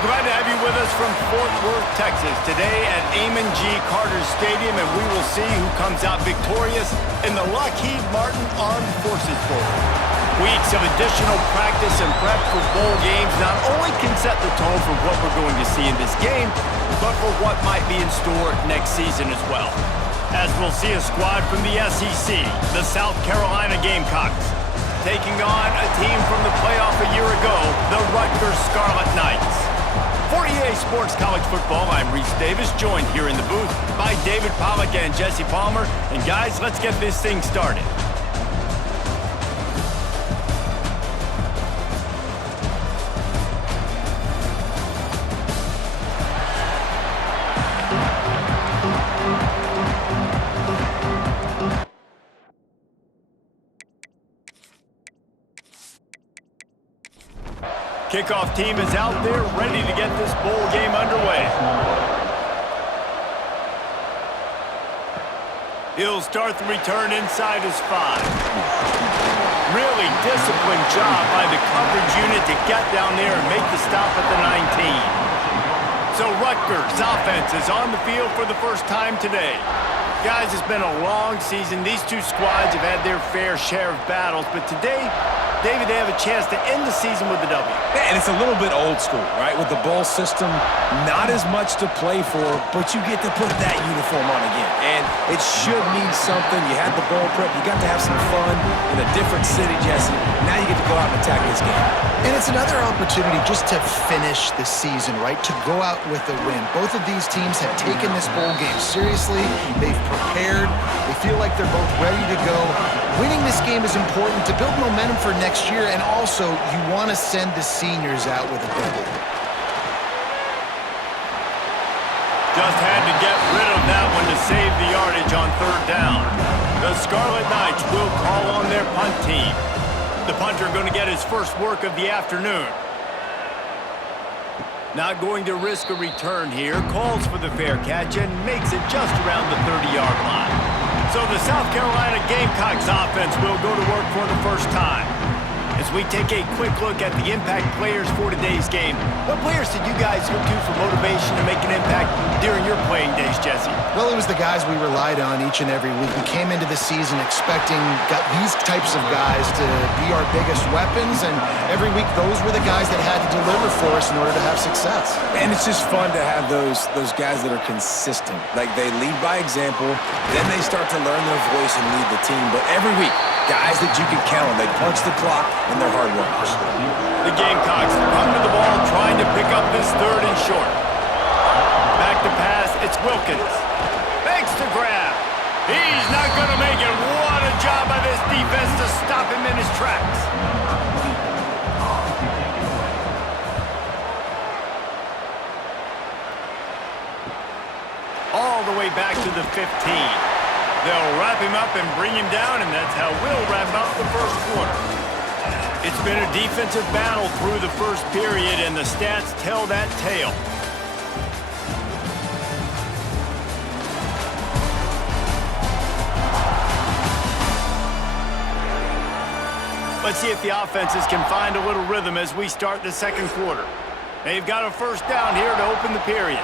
Glad to have you with us from Fort Worth, Texas, today at Amon G. Carter Stadium, and we will see who comes out victorious in the Lockheed Martin Armed Forces Bowl. Weeks of additional practice and prep for bowl games not only can set the tone for what we're going to see in this game, but for what might be in store next season as well. As we'll see a squad from the SEC, the South Carolina Gamecocks, taking on a team from the playoff a year ago, the Rutgers Scarlet Knights. For EA Sports College Football, I'm Reese Davis, joined here in the booth by David Pollack and Jesse Palmer. And guys, let's get this thing started. Kickoff team is out there ready to get this bowl game underway. He'll start the return inside his 5. Really disciplined job by the coverage unit to get down there and make the stop at the 19. So Rutgers offense is on the field for the first time today. Guys, it's been a long season. These two squads have had their fair share of battles, but today, David, they have a chance to end the season with a W. Yeah, and it's a little bit old school, right? With the bowl system, not as much to play for, but you get to put that uniform on again. And it should mean something. You had the bowl prep. You got to have some fun in a different city, Jesse. Now you get to go out and attack this game. And it's another opportunity just to finish the season, right? To go out with a win. Both of these teams have taken this bowl game seriously. They've prepared. They feel like they're both ready to go. Winning this game is important to build momentum for next year, and also you want to send the seniors out with a W. Just had to get rid of that one to save the yardage on 3rd down. The Scarlet Knights will call on their punt team. The punter going to get his first work of the afternoon. Not going to risk a return here. Calls for the fair catch and makes it just around the 30-yard line. So the South Carolina Gamecocks offense will go to work for the first time. As we take a quick look at the impact players for today's game, what players did you guys look to for motivation to make an impact during your playing days, Jesse? Well, it was the guys we relied on each and every week. We came into the season expecting these types of guys to be our biggest weapons, and every week those were the guys that had to deliver for us in order to have success. And it's just fun to have those guys that are consistent. Like, they lead by example, then they start to learn their voice and lead the team. But every week, guys that you can count on, they punch the clock, and they're hard workers. The Gamecocks come to the ball, trying to pick up this 3rd and short. Back to pass, it's Wilkins. Makes the grab. He's not going to make it. What a job by this defense to stop him in his tracks. All the way back to the 15. They'll wrap him up and bring him down, and that's how we'll wrap up the first quarter. It's been a defensive battle through the first period, and the stats tell that tale. Let's see if the offenses can find a little rhythm as we start the second quarter. They've got a first down here to open the period.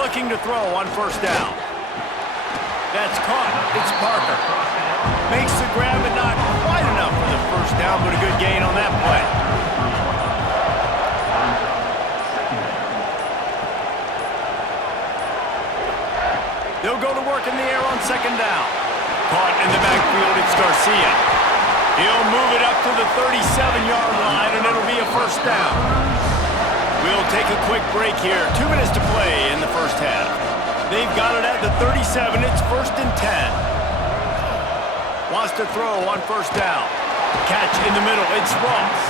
Looking to throw on first down. That's caught. It's Parker. Makes the grab, but not quite enough for the first down, but a good gain on that play. They'll go to work in the air on 2nd down. Caught in the backfield, it's Garcia. He'll move it up to the 37-yard line, and it'll be a first down. We'll take a quick break here. 2 minutes to play in the first half. They've got it at the 37. It's 1st and 10. Wants to throw on first down. Catch in the middle. It's Ross.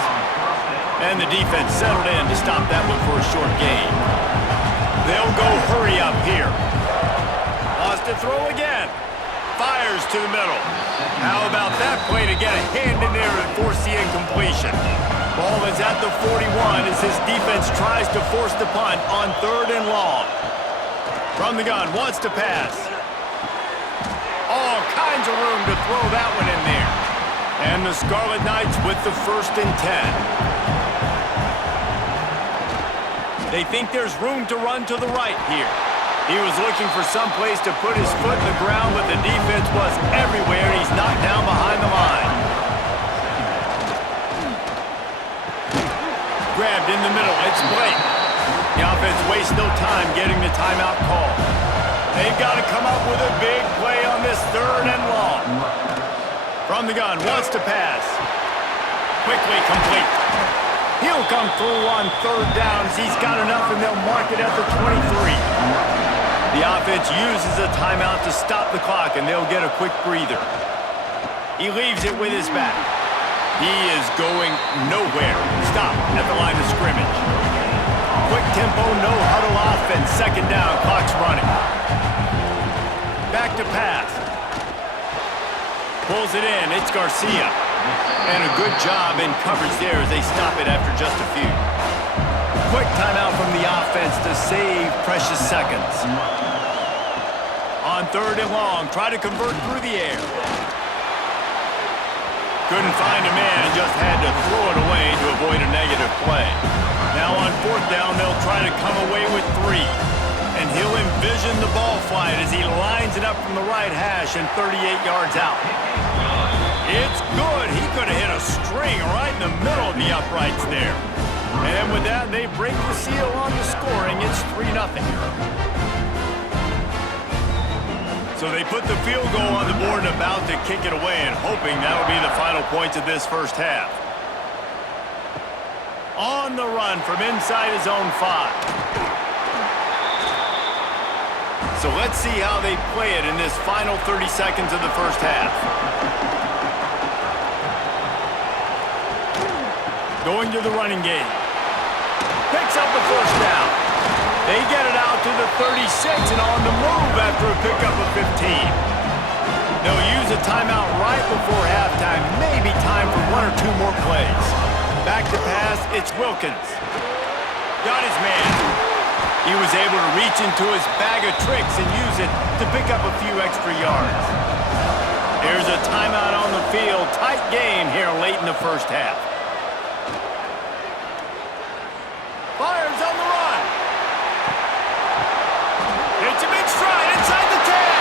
And the defense settled in to stop that one for a short gain. They'll go hurry up here. Wants to throw again. Fires to the middle. How about that play to get a hand in there and force the incompletion? Ball is at the 41 as his defense tries to force the punt on 3rd and long. From the gun, wants to pass. All kinds of room to throw that one in there. And And the Scarlet Knights with the 1st and 10. They think there's room to run to the right here. He was looking for some place to put his foot in the ground, but the defense was everywhere, and he's knocked down behind the line. Grabbed in the middle. It's Blake. The offense wastes no time getting the timeout call. They've got to come up with a big play on this 3rd and long. From the gun, wants to pass. Quickly complete. He'll come through on 3rd down as he's got enough, and they'll mark it at the 23. The offense uses a timeout to stop the clock, and they'll get a quick breather. He leaves it with his back. He is going nowhere. Stop at the line of scrimmage. Quick tempo, no huddle offense. 2nd down, clock's running. Back to pass. Pulls it in. It's Garcia. And a good job in coverage there as they stop it after just a few. Quick timeout from the offense to save precious seconds. On 3rd and long, try to convert through the air. Couldn't find a man, just had to throw it away to avoid a negative play. Now on 4th down, they'll try to come away with 3. And he'll envision the ball flight as he lines it up from the right hash and 38 yards out. It's good. He could have hit a string right in the middle of the uprights there. And with that, they break the seal on the scoring. It's 3-0. So they put the field goal on the board and about to kick it away, and hoping that'll be the final points of this 1st half. On the run from inside his own 5. So let's see how they play it in this final 30 seconds of the 1st half. Going to the running game. Picks up the 1st down. They get it out to the 36 and on the move after a pickup of 15. They'll use a timeout right before halftime. Maybe time for 1 or 2 more plays. Back to pass, it's Wilkins. Got his man. He was able to reach into his bag of tricks and use it to pick up a few extra yards. Here's a timeout on the field. Tight game here late in the 1st half. Fires on the run. Hits him in stride inside the 10.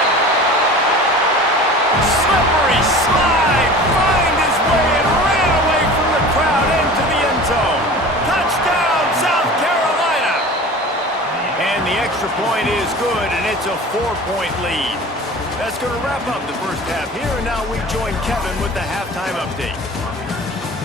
Slippery slide. Find his way and ran away from the crowd into the end zone. Touchdown, South Carolina. And the extra point is good, and it's a 4-point lead. That's going to wrap up the 1st half here, and now we join Kevin with the halftime update.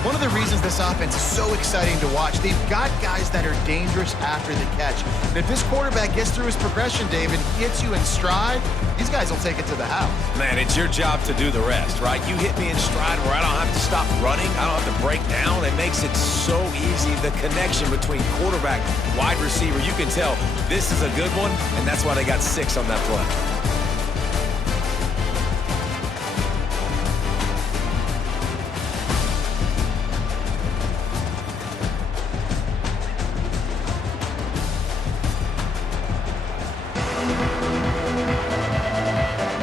One of the reasons this offense is so exciting to watch, they've got guys that are dangerous after the catch. And if this quarterback gets through his progression, David, hits you in stride, these guys will take it to the house. Man, it's your job to do the rest, right? You hit me in stride where I don't have to stop running. I don't have to break down. It makes it so easy. The connection between quarterback, wide receiver, you can tell this is a good one, and that's why they got 6 on that play.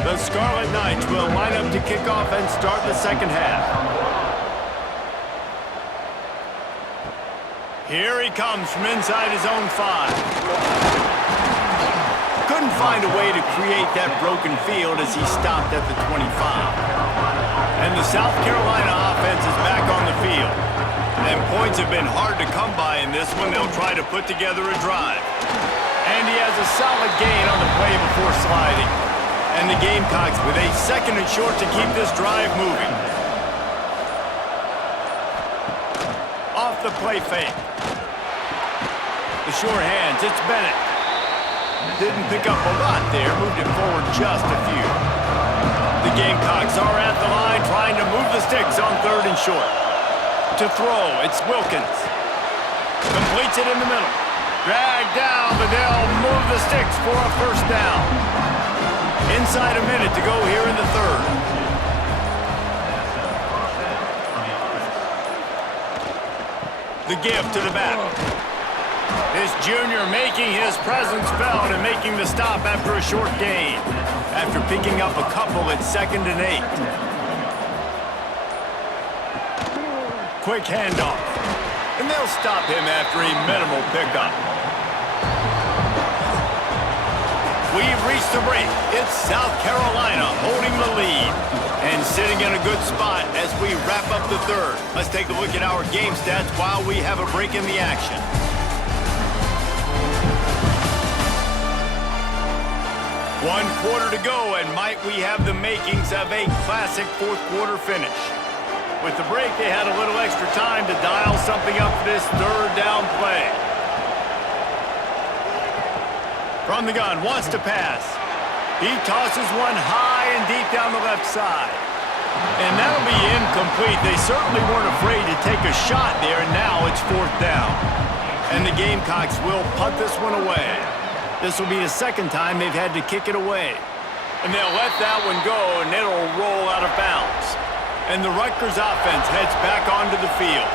The Scarlet Knights will line up to kick off and start the 2nd half. Here he comes from inside his own 5. Couldn't find a way to create that broken field as he stopped at the 25. And the South Carolina offense is back on the field. And points have been hard to come by in this one. They'll try to put together a drive. And he has a solid gain on the play before sliding. And the Gamecocks with a 2nd and short to keep this drive moving. Off the play fake. The short hands, it's Bennett. Didn't pick up a lot there, moved it forward just a few. The Gamecocks are at the line trying to move the sticks on 3rd and short. To throw, it's Wilkins. Completes it in the middle. Dragged down, but they'll move the sticks for a 1st down. Inside a minute to go here in the 3rd. The give to the back. This junior making his presence felt and making the stop after a short gain. After picking up a couple at 2nd and 8. Quick handoff. And they'll stop him after a minimal pickup. We've reached the break. It's South Carolina holding the lead and sitting in a good spot as we wrap up the third. Let's take a look at our game stats while we have a break in the action. One quarter to go, and might we have the makings of a classic fourth quarter finish. With the break, they had a little extra time to dial something up for this third down play. From the gun, wants to pass. He tosses one high and deep down the left side. And that'll be incomplete. They certainly weren't afraid to take a shot there, and now it's fourth down. And the Gamecocks will punt this one away. This will be the second time they've had to kick it away. And they'll let that one go, and it'll roll out of bounds. And the Rutgers offense heads back onto the field.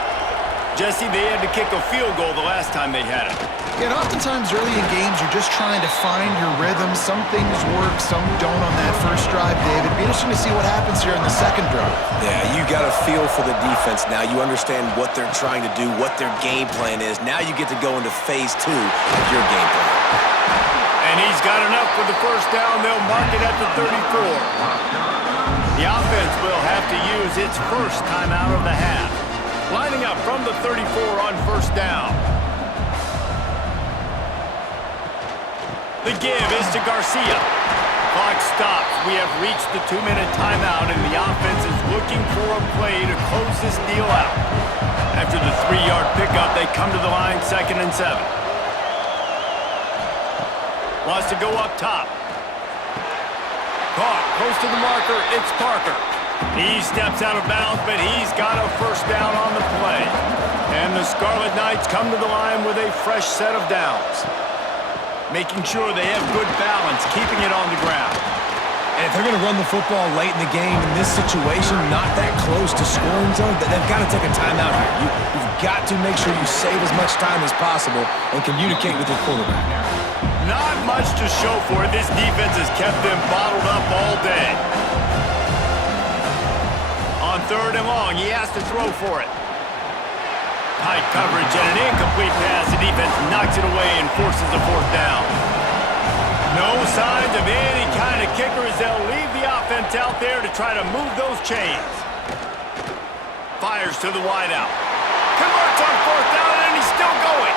Jesse, they had to kick a field goal the last time they had it. And oftentimes early in games, you're just trying to find your rhythm. Some things work, some don't on that first drive, David. It'd be interesting to see what happens here in the second drive. Yeah, you got a feel for the defense now. You understand what they're trying to do, what their game plan is. Now you get to go into phase 2 of your game plan. And he's got enough for the first down. They'll mark it at the 34. The offense will have to use its first timeout of the half. Lining up from the 34 on first down. The give is to Garcia. Clock stops. We have reached the 2-minute timeout, and the offense is looking for a play to close this deal out. After the 3-yard pickup, they come to the line, 2nd and 7. Wants to go up top. Caught close to the marker. It's Parker. He steps out of bounds, but he's got a first down on the play. And the Scarlet Knights come to the line with a fresh set of downs. Making sure they have good balance, keeping it on the ground. And if they're going to run the football late in the game, in this situation, not that close to scoring zone, they've got to take a timeout here. You've got to make sure you save as much time as possible and communicate with your quarterback. Not much to show for it. This defense has kept them bottled up all day. On 3rd and long, he has to throw for it. Tight coverage and an incomplete pass. The defense knocks it away and forces a fourth down. No signs of any kind of kicker as they'll leave the offense out there to try to move those chains. Fires to the wideout. Converts on 4th down, and he's still going.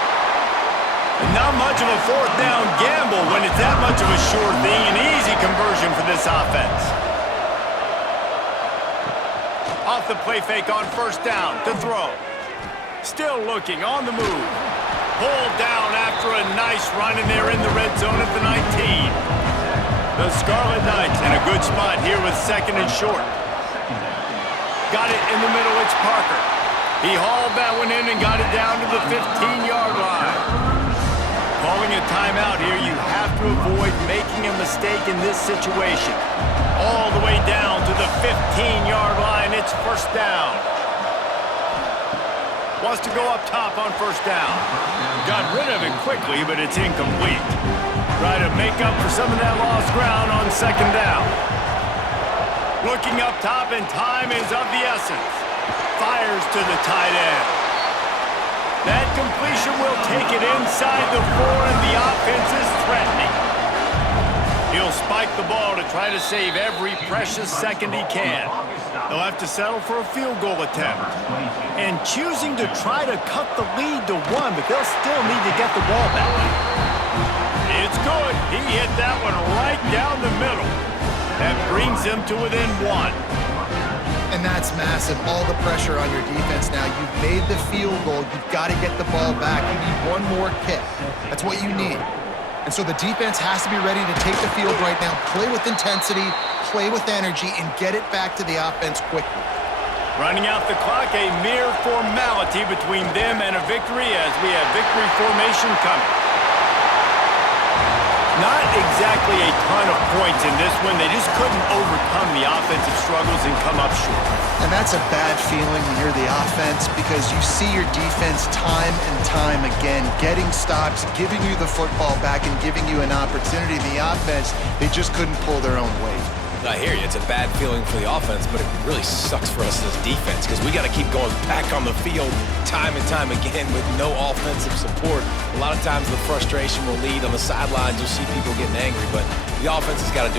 Not much of a fourth down gamble when it's that much of a sure thing. An easy conversion for this offense. Off the play fake on first down to throw. Still looking on the move. Pulled down after a nice run, and they're in the red zone at the 19. The Scarlet Knights in a good spot here with 2nd and short. Got it in the middle. It's Parker. He hauled that one in and got it down to the 15-yard line. Calling a timeout here, you have to avoid making a mistake in this situation. All the way down to the 15-yard line, it's first down. Wants to go up top on first down. Got rid of it quickly, but it's incomplete. Try to make up for some of that lost ground on 2nd down. Looking up top, and time is of the essence. Fires to the tight end. That completion will take it inside the 4, and the offense is threatening. He'll spike the ball to try to save every precious second he can. They'll have to settle for a field goal attempt. And choosing to try to cut the lead to 1, but they'll still need to get the ball back. It's good. He hit that one right down the middle. That brings them to within 1. And that's massive. All the pressure on your defense now. You've made the field goal. You've got to get the ball back. You need one more kick. That's what you need. And so the defense has to be ready to take the field right now, play with intensity, play with energy, and get it back to the offense quickly. Running out the clock, a mere formality between them and a victory as we have victory formation coming. Not exactly a ton of points in this one. They just couldn't overcome the offensive struggles and come up short. And that's a bad feeling when you're the offense because you see your defense time and time again getting stops, giving you the football back, and giving you an opportunity. The offense, they just couldn't pull their own weight. I hear you. It's a bad feeling for the offense, but it really sucks for us as defense because we got to keep going back on the field time and time again with no offensive support. A lot of times the frustration will lead on the sidelines. You'll see people getting angry, but the offense has got to do